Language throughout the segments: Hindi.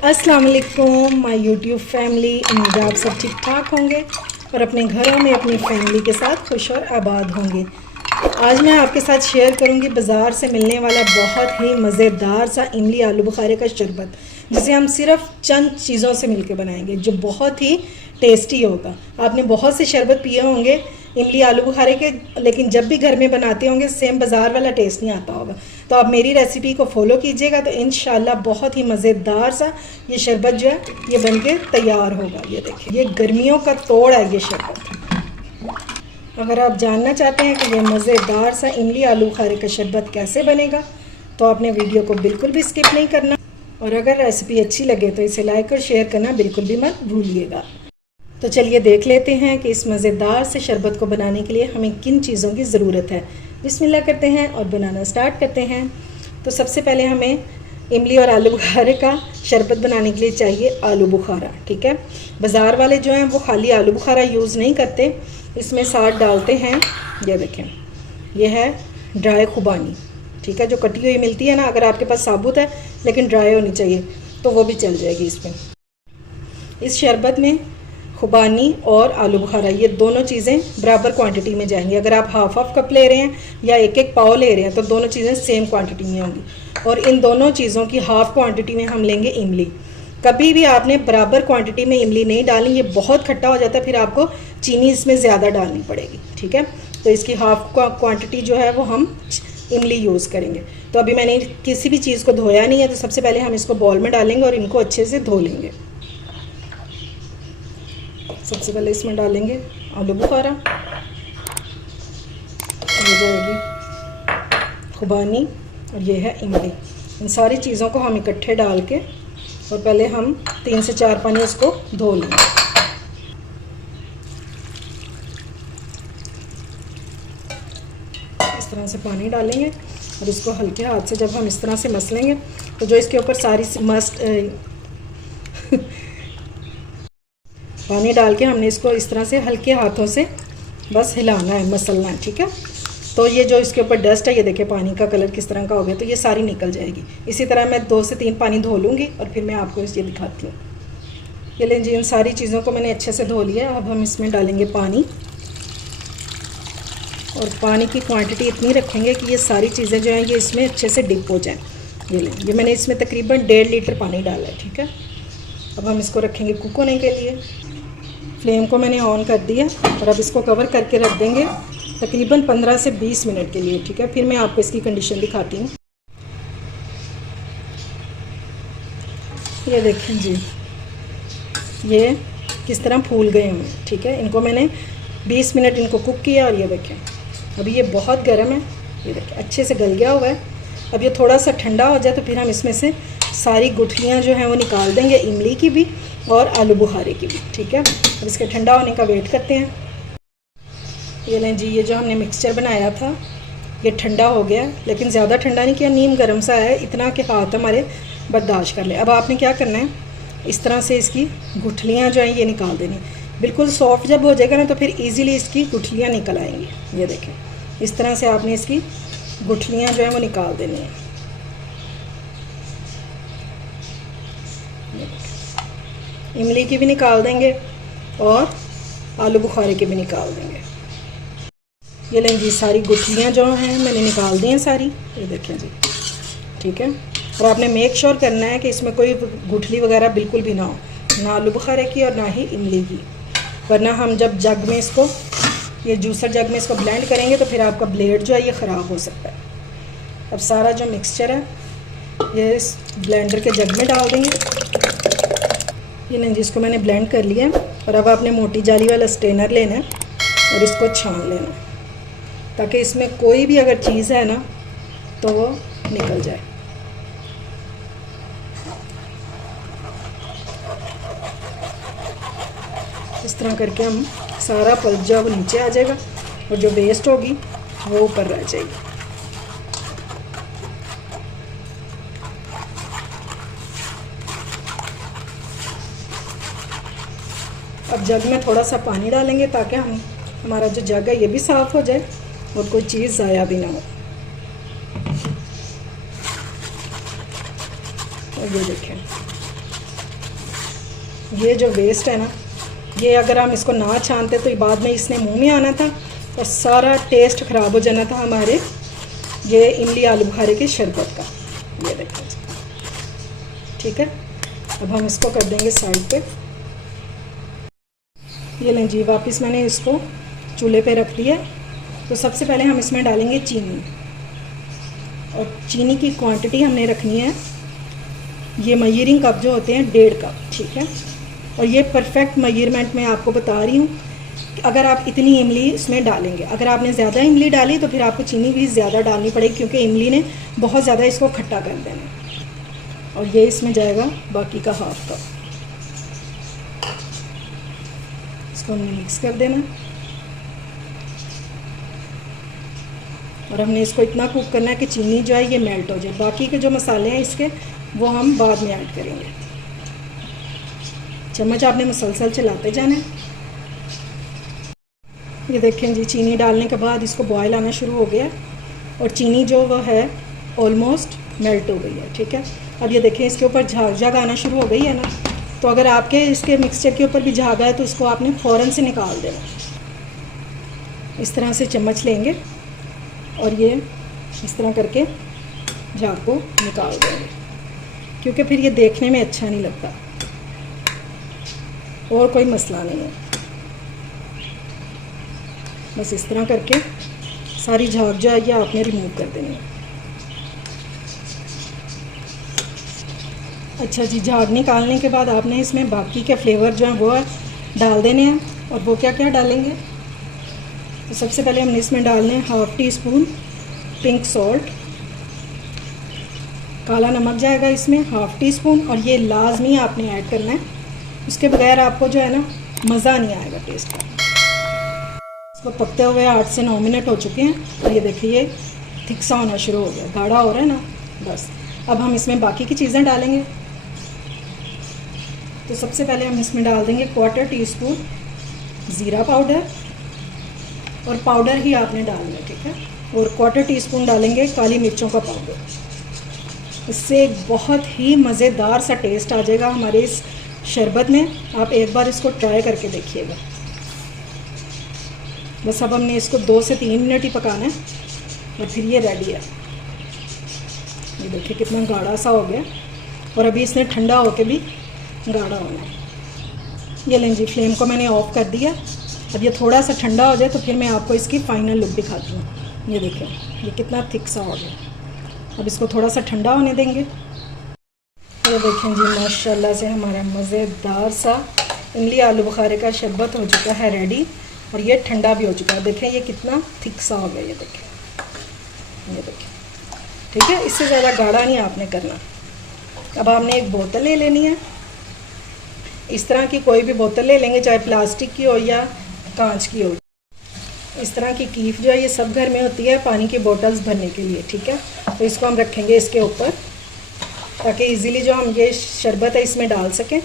अस्सलाम वालेकुम माय यूट्यूब फैमिली। उम्मीद है आप सब ठीक ठाक होंगे और अपने घरों में अपनी फैमिली के साथ खुश और आबाद होंगे। आज मैं आपके साथ शेयर करूंगी बाज़ार से मिलने वाला बहुत ही मज़ेदार सा इमली आलू बुखारे का शरबत, जिसे हम सिर्फ चंद चीज़ों से मिलकर बनाएंगे, जो बहुत ही टेस्टी होगा। आपने बहुत से शरबत पिए होंगे इमली आलू बुखारे के, लेकिन जब भी घर में बनाते होंगे सेम बाज़ार वाला टेस्ट नहीं आता होगा। तो आप मेरी रेसिपी को फॉलो कीजिएगा तो इंशाल्लाह बहुत ही मज़ेदार सा ये शरबत जो है ये बनके तैयार होगा। ये देखिए, ये गर्मियों का तोड़ है ये शरबत। अगर आप जानना चाहते हैं कि ये मज़ेदार सा इमली आलू बुखारे का शरबत कैसे बनेगा तो आपने वीडियो को बिल्कुल भी स्किप नहीं करना, और अगर रेसिपी अच्छी लगे तो इसे लाइक और शेयर करना बिल्कुल भी मत भूलिएगा। तो चलिए देख लेते हैं कि इस मज़ेदार से शरबत को बनाने के लिए हमें किन चीज़ों की ज़रूरत है। बिस्मिल्लाह करते हैं और बनाना स्टार्ट करते हैं। तो सबसे पहले हमें इमली और आलू बुखारे का शरबत बनाने के लिए चाहिए आलू बुखारा। ठीक है, बाज़ार वाले जो हैं वो खाली आलू बुखारा यूज़ नहीं करते, इसमें साथ डालते हैं, ये देखें, ये है ड्राई खुबानी। ठीक है, जो कटी हुई मिलती है ना, अगर आपके पास साबुत है लेकिन ड्राई होनी चाहिए तो वो भी चल जाएगी इसमें। इस शरबत में खुबानी और आलू बुखारा ये दोनों चीज़ें बराबर क्वांटिटी में जाएंगी। अगर आप हाफ कप ले रहे हैं या एक एक पाव ले रहे हैं तो दोनों चीज़ें सेम क्वांटिटी में होंगी, और इन दोनों चीज़ों की हाफ क्वांटिटी में हम लेंगे इमली। कभी भी आपने बराबर क्वांटिटी में इमली नहीं डालनी, ये बहुत खट्टा हो जाता है, फिर आपको चीनी इसमें ज़्यादा डालनी पड़ेगी। ठीक है, तो इसकी हाफ क्वांटिटी जो है वो हम इमली यूज़ करेंगे। तो अभी मैंने किसी भी चीज़ को धोया नहीं है, तो सबसे पहले हम इसको बॉल में डालेंगे और इनको अच्छे से धो लेंगे। सबसे पहले इसमें डालेंगे आलू बुखारा, हो जाएगी खुबानी, और ये है इमली। इन सारी चीज़ों को हम इकट्ठे डाल के और पहले हम 3 से 4 पानी इसको धो लेंगे। इस तरह से पानी डालेंगे और इसको हल्के हाथ से जब हम इस तरह से मसलेंगे तो जो इसके ऊपर सारी पानी डाल के हमने इसको इस तरह से हल्के हाथों से बस हिलाना है, मसलना है। ठीक है, तो ये जो इसके ऊपर डस्ट है, ये देखिए पानी का कलर किस तरह का हो गया, तो ये सारी निकल जाएगी। इसी तरह मैं 2 से 3 पानी धो लूँगी और फिर मैं आपको ये दिखाती हूँ। ये लें जी, इन सारी चीज़ों को मैंने अच्छे से धो लिया। अब हम इसमें डालेंगे पानी, और पानी की क्वांटिटी इतनी रखेंगे कि ये सारी चीज़ें जो हैं ये इसमें अच्छे से डिप हो जाएँ। ये लें, ये मैंने इसमें तकरीबन 1.5 लीटर पानी डाला है। ठीक है, अब हम इसको रखेंगे कुक होने के लिए। फ्लेम को मैंने ऑन कर दिया और अब इसको कवर करके रख देंगे तकरीबन 15 से 20 मिनट के लिए। ठीक है, फिर मैं आपको इसकी कंडीशन दिखाती हूँ। ये देखें जी, ये किस तरह फूल गए हैं। ठीक है, इनको मैंने 20 मिनट इनको कुक किया और ये देखें अभी ये बहुत गर्म है। ये देखें अच्छे से गल गया हुआ है। अब ये थोड़ा सा ठंडा हो जाए तो फिर हम इसमें से सारी गुठलियाँ जो हैं वो निकाल देंगे, इमली की भी और आलू बुखारे की भी। ठीक है, अब इसके ठंडा होने का वेट करते हैं। ये लें जी, ये जो हमने मिक्सचर बनाया था ये ठंडा हो गया, लेकिन ज़्यादा ठंडा नहीं किया, नीम गर्म सा है, इतना कि हाथ हमारे बर्दाश्त कर ले। अब आपने क्या करना है, इस तरह से इसकी गुठलियाँ जो हैं ये निकाल देनी। बिल्कुल सॉफ्ट जब हो जाएगा ना तो फिर ईज़िली इसकी गुठलियाँ निकल आएंगी। ये देखें, इस तरह से आपने इसकी गुठलियाँ जो हैं वो निकाल देनी है। इमली की भी निकाल देंगे और आलू बुखारे की भी निकाल देंगे। ये लें जी, सारी गुठलियाँ जो हैं मैंने निकाल दी हैं सारी। ये देखें जी, ठीक है, और आपने मेक श्योर करना है कि इसमें कोई गुठली वगैरह बिल्कुल भी ना हो, ना आलू बुखारे की और ना ही इमली की, वरना हम जब जग में इसको, ये जूसर जग में इसको ब्लेंड करेंगे तो फिर आपका ब्लेड जो है ये ख़राब हो सकता है। अब सारा जो मिक्सचर है ये इस ब्लेंडर के जग में डाल देंगे। ये नहीं, जिसको मैंने ब्लेंड कर लिया है, और अब आपने मोटी जाली वाला स्ट्रेनर लेना है और इसको छान लेना है ताकि इसमें कोई भी अगर चीज़ है ना तो वो निकल जाए। इस तरह करके हम सारा पल्प जो है वो नीचे आ जाएगा और जो वेस्ट होगी वो ऊपर रह जाएगी। अब जग में थोड़ा सा पानी डालेंगे ताकि हमारा जो जग है ये भी साफ़ हो जाए और कोई चीज़ ज़ाया भी ना हो। और ये देखें ये जो वेस्ट है ना, ये अगर हम इसको ना छानते तो बाद में इसने मुंह में आना था और सारा टेस्ट ख़राब हो जाना था हमारे ये इमली आलू बुखारे के शरबत का। ये देखिए, ठीक है। अब हम इसको कर देंगे साइड पे। ये लें जी, वापस मैंने इसको चूल्हे पे रख दिया। तो सबसे पहले हम इसमें डालेंगे चीनी, और चीनी की क्वांटिटी हमने रखनी है, ये मेजरिंग कप जो होते हैं 1.5 कप, ठीक है। और ये परफेक्ट मेजरमेंट मैं आपको बता रही हूँ। अगर आप इतनी इमली इसमें डालेंगे, अगर आपने ज़्यादा इमली डाली तो फिर आपको चीनी भी ज़्यादा डालनी पड़ेगी, क्योंकि इमली ने बहुत ज़्यादा इसको खट्टा कर देना। और ये इसमें जाएगा बाकी का 1/2 कप। इसको हमने मिक्स कर देना, और हमने इसको इतना कुक करना है कि चीनी जो है ये मेल्ट हो जाए। बाकी के जो मसाले हैं इसके वो हम बाद में ऐड करेंगे। चम्मच आपने मुसलसल चलाते जाना है। ये देखें जी, चीनी डालने के बाद इसको बॉयल आना शुरू हो गया, और चीनी जो वो है ऑलमोस्ट मेल्ट हो गई है, ठीक है। अब ये देखें, इसके ऊपर झाग झाग आना शुरू हो गई है ना। तो अगर आपके इसके मिक्सचर के ऊपर भी झाग आए तो उसको आपने फ़ौरन से निकाल देना। इस तरह से चम्मच लेंगे और ये इस तरह करके झाग को निकाल देंगे, क्योंकि फिर ये देखने में अच्छा नहीं लगता। और कोई मसला नहीं है, बस इस तरह करके सारी झाग जो है ये आपने रिमूव कर देनी है। अच्छा जी, झाग निकालने के बाद आपने इसमें बाकी के फ्लेवर जो हैं वो डाल देने हैं। और वो क्या क्या डालेंगे, तो सबसे पहले हमने इसमें डालने हैं 1/2 टीस्पून पिंक सॉल्ट, काला नमक जाएगा इसमें 1/2 टीस्पून, और ये लाजमी आपने ऐड करना है, उसके बगैर आपको जो है ना मज़ा नहीं आएगा टेस्ट का। इसको पकते हुए 8 से 9 मिनट हो चुके हैं, और ये देखिए ये थिक सा होना शुरू हो गया, गाढ़ा हो रहा है ना। बस अब हम इसमें बाकी की चीज़ें डालेंगे। तो सबसे पहले हम इसमें डाल देंगे 1/4 टीस्पून ज़ीरा पाउडर, और पाउडर ही आपने डालना है, ठीक है। और 1/4 टीस्पून डालेंगे काली मिर्चों का पाउडर। इससे एक बहुत ही मज़ेदार सा टेस्ट आ जाएगा हमारे इस शरबत में। आप एक बार इसको ट्राई करके देखिएगा। बस अब हमने इसको 2 से 3 मिनट ही पकाना है, और फिर ये रेडी है। ये देखिए कितना गाढ़ा सा हो गया, और अभी इसने ठंडा होकर भी गाढ़ा होना है। ये लें जी, फ्लेम को मैंने ऑफ़ कर दिया। अब ये थोड़ा सा ठंडा हो जाए तो फिर मैं आपको इसकी फ़ाइनल लुक दिखाती हूँ। ये देखें ये कितना थिक सा हो गया। अब इसको थोड़ा सा ठंडा होने देंगे। ये देखें जी, माशाल्लाह से हमारा मज़ेदार सा इमली आलू बुखारे का शरबत हो चुका है रेडी, और ये ठंडा भी हो चुका है। देखें ये कितना थिक सा हो गया, ये देखें, ठीक है। इससे ज़्यादा गाढ़ा नहीं आपने करना। अब आपने एक बोतल ले लेनी है, इस तरह की कोई भी बोतल ले लेंगे, चाहे प्लास्टिक की हो या कांच की हो। इस तरह की कीफ जो है ये सब घर में होती है पानी की बोतल्स भरने के लिए, ठीक है। तो इसको हम रखेंगे इसके ऊपर, ताकि इजीली जो हम ये शरबत है इसमें डाल सकें।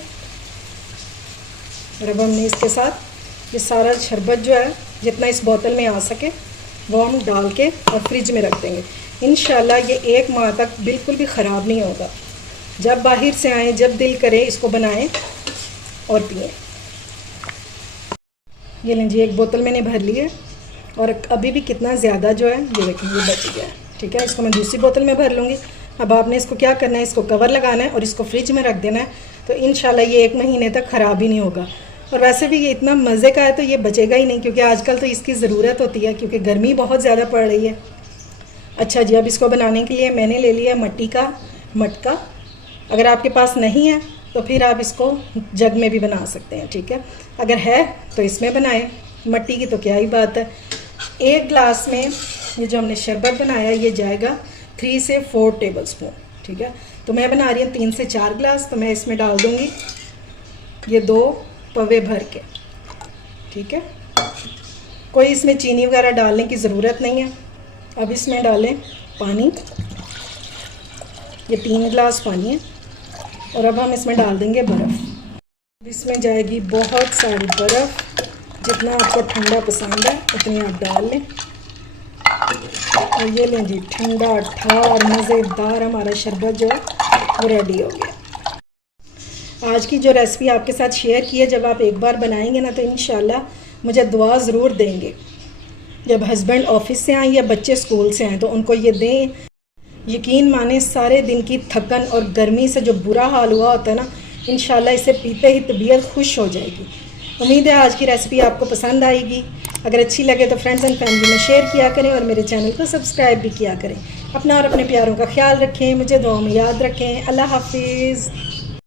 और अब हमने इसके साथ ये सारा शरबत जो है जितना इस बोतल में आ सके वो हम डाल के और फ्रिज में रख देंगे। इंशाल्लाह ये 1 माह तक बिल्कुल भी ख़राब नहीं होगा। जब बाहर से आएँ, जब दिल करे इसको बनाएं और पिएं। ये लें जी, एक बोतल मैंने भर ली है, और अभी भी कितना ज़्यादा जो है ये देखें ये बच गया है, ठीक है। इसको मैं दूसरी बोतल में भर लूँगी। अब आपने इसको क्या करना है, इसको कवर लगाना है और इसको फ्रिज में रख देना है। तो इंशाल्लाह ये 1 महीने तक ख़राब ही नहीं होगा। और वैसे भी ये इतना मज़े का है तो ये बचेगा ही नहीं, क्योंकि आजकल तो इसकी ज़रूरत होती है, क्योंकि गर्मी बहुत ज़्यादा पड़ रही है। अच्छा जी, अब इसको बनाने के लिए मैंने ले लिया मिट्टी का मटका। अगर आपके पास नहीं है तो फिर आप इसको जग में भी बना सकते हैं, ठीक है। अगर है तो इसमें बनाएं, मिट्टी की तो क्या ही बात है। 1 गिलास में ये जो हमने शरबत बनाया ये जाएगा 3 से 4 टेबलस्पून, ठीक है। तो मैं बना रही हूँ 3 से 4 गिलास, तो मैं इसमें डाल दूँगी ये 2 पवे भर के, ठीक है। कोई इसमें चीनी वगैरह डालने की ज़रूरत नहीं है। अब इसमें डालें पानी, ये 3 गिलास पानी है। और अब हम इसमें डाल देंगे बर्फ़। इसमें जाएगी बहुत सारी बर्फ़, जितना आपको ठंडा पसंद है उतनी आप डाल लें। और ये लें जी, ठंडा ठा और मज़ेदार हमारा शरबत जो है वो रेडी हो गया। आज की जो रेसिपी आपके साथ शेयर की है, जब आप एक बार बनाएंगे ना तो इंशाल्लाह मुझे दुआ ज़रूर देंगे। जब हस्बैंड ऑफिस से आएँ या बच्चे स्कूल से आएँ तो उनको ये दें। यकीन माने सारे दिन की थकन और गर्मी से जो बुरा हाल हुआ होता है ना, इंशाल्लाह इसे पीते ही तबीयत खुश हो जाएगी। उम्मीद है आज की रेसिपी आपको पसंद आएगी। अगर अच्छी लगे तो फ्रेंड्स एंड फैमिली में शेयर किया करें और मेरे चैनल को सब्सक्राइब भी किया करें। अपना और अपने प्यारों का ख्याल रखें, मुझे दुआ में याद रखें। अल्लाह हाफिज़।